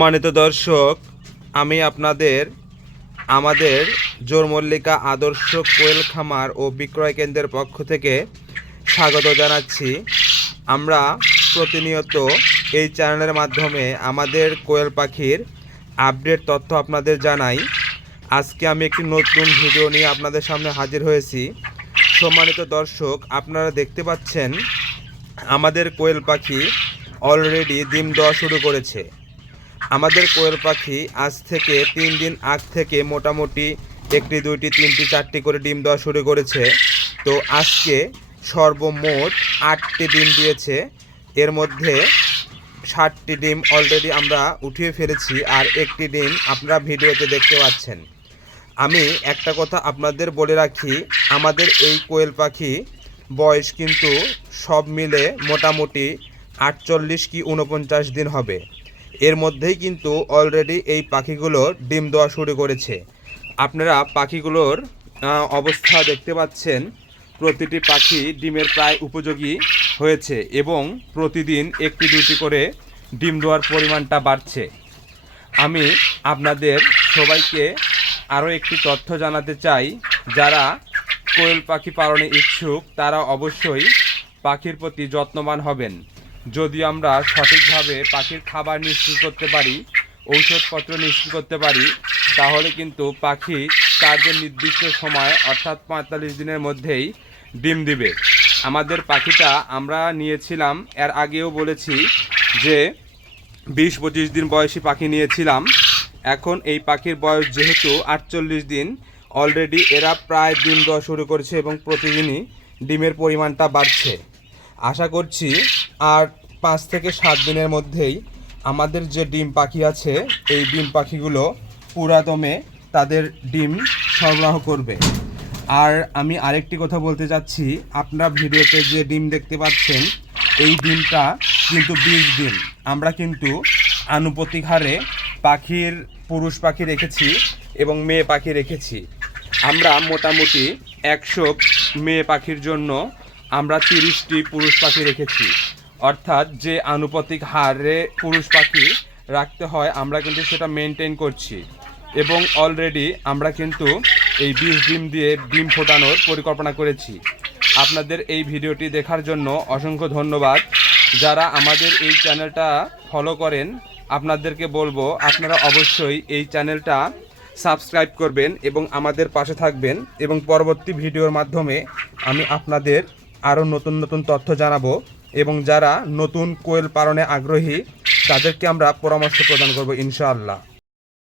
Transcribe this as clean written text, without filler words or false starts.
সম্মানিত দর্শক, আমি আপনাদের আমাদের জোরমল্লিকা আদর্শ কোয়েল খামার ও বিক্রয় কেন্দ্রের পক্ষ থেকে স্বাগত জানাচ্ছি। আমরা প্রতিনিয়ত এই চ্যানেলের মাধ্যমে আমাদের কোয়েল পাখির আপডেট তথ্য আপনাদের জানাই। আজকে আমি একটি নতুন ভিডিও নিয়ে আপনাদের সামনে হাজির হয়েছি। সম্মানিত দর্শক, আপনারা দেখতে পাচ্ছেন আমাদের কোয়েল পাখি অলরেডি ডিম দেওয়া শুরু করেছে। আমাদের কোয়েল পাখি আজ থেকে 3 দিন আগ থেকে মোটামুটি 1টি 2টি 3টি 4টি করে ডিম দেওয়া শুরু করেছে। তো আজকে সর্বমোট 8টি ডিম দিয়েছে। এর মধ্যে 60টি ডিম অলরেডি আমরা উঠিয়ে ফেলেছি, আর একটি ডিম আপনারা ভিডিওতে দেখতে পাচ্ছেন। আমি একটা কথা আপনাদের বলে রাখি, আমাদের এই কোয়েল পাখি বয়স কিন্তু সব মিলে মোটামুটি 48 কি 49 দিন হবে। এর মধ্যেই কিন্তু অলরেডি এই পাখিগুলো ডিম দেওয়া শুরু করেছে। আপনারা পাখিগুলোর অবস্থা দেখতে পাচ্ছেন। প্রতিটি পাখি ডিমের প্রায় উপযোগী হয়েছে এবং প্রতিদিন 1টি 2টি করে ডিম দেওয়ার পরিমাণটা বাড়ছে। আমি আপনাদের সবাইকে আরও একটি তথ্য জানাতে চাই, যারা কোয়েল পাখি পালনে ইচ্ছুক তারা অবশ্যই পাখির প্রতি যত্নবান হবেন। যদি আমরা সঠিকভাবে পাখির খাবার নিশ্চিত করতে পারি, ঔষধপত্র নিশ্চিত করতে পারি, তাহলে কিন্তু পাখি তার যে নির্দিষ্ট সময় অর্থাৎ 45 দিনের মধ্যেই ডিম দিবে। আমাদের পাখিটা আমরা নিয়েছিলাম, এর আগেও বলেছি যে 20-25 দিন বয়সী পাখি নিয়েছিলাম। এখন এই পাখির বয়স যেহেতু 48 দিন, অলরেডি এরা প্রায় ডিম দেওয়া শুরু করেছে এবং প্রতিদিনই ডিমের পরিমাণটা বাড়ছে। আশা করছি আর 5 থেকে 7 দিনের মধ্যেই আমাদের যে ডিম পাখি আছে এই ডিম পাখিগুলো পুরাদমে তাদের ডিম সরবরাহ করবে। আর আমি আরেকটি কথা বলতে চাচ্ছি, আপনারা ভিডিওতে যে ডিম দেখতে পাচ্ছেন এই ডিমটা কিন্তু 20 ডিম। আমরা কিন্তু আনুপাতিক হারে পাখির পুরুষ পাখি রেখেছি এবং মেয়ে পাখি রেখেছি। আমরা মোটামুটি 100 মেয়ে পাখির জন্য আমরা 30টি পুরুষ পাখি রেখেছি। অর্থাৎ যে আনুপাতিক হারে পুরুষ পাখি রাখতে হয় আমরা কিন্তু সেটা মেনটেন করছি এবং অলরেডি আমরা কিন্তু এই 20 ডিম দিয়ে ডিম ফোটানোর পরিকল্পনা করেছি। আপনাদের এই ভিডিওটি দেখার জন্য অসংখ্য ধন্যবাদ। যারা আমাদের এই চ্যানেলটা ফলো করেন আপনাদেরকে বলবো আপনারা অবশ্যই এই চ্যানেলটা সাবস্ক্রাইব করবেন এবং আমাদের পাশে থাকবেন, এবং পরবর্তী ভিডিওর মাধ্যমে আমি আপনাদের আরও নতুন নতুন তথ্য জানাবো এবং যারা নতুন কোয়েল পালনে আগ্রহী তাদেরকে আমরা পরামর্শ প্রদান করব ইনশাআল্লাহ।